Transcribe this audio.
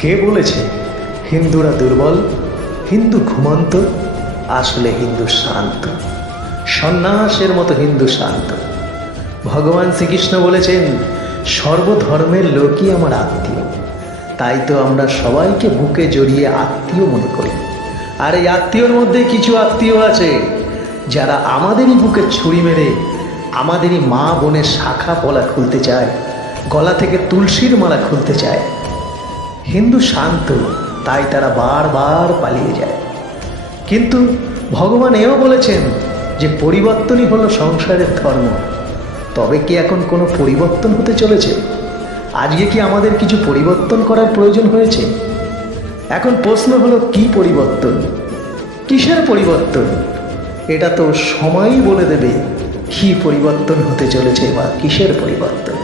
কে বলেছে হিন্দুরা দুর্বল? হিন্দু ঘুমন্ত, আসলে হিন্দু শান্ত, সন্ন্যাসের মতো হিন্দু শান্ত। ভগবান শ্রীকৃষ্ণ বলেছেন সর্বধর্মের লোকই আমার আত্মীয়। তাই তো আমরা সবাইকে বুকে জড়িয়ে আত্মীয় মনে করি। আর এই আত্মীয়র মধ্যে কিছু আত্মীয় আছে যারা আমাদেরই বুকে ছুরি মেরে আমাদেরই মা বোনের শাখা পলা খুলতে চায়, গলা থেকে তুলসীর মালা খুলতে চায়। হিন্দু শান্ত, তাই তারা বারবার পালিয়ে যায়। কিন্তু ভগবান এও বলেছেন যে পরিবর্তনই হলো সংসারের ধর্ম। তবে কি এখন কোনো পরিবর্তন হতে চলেছে? আজকে কি আমাদের কিছু পরিবর্তন করার প্রয়োজন হয়েছে? এখন প্রশ্ন হলো, কি পরিবর্তন? কিসের পরিবর্তন? এটা তো সময়ই বলে দেবে কি পরিবর্তন হতে চলেছে বা কিসের পরিবর্তন।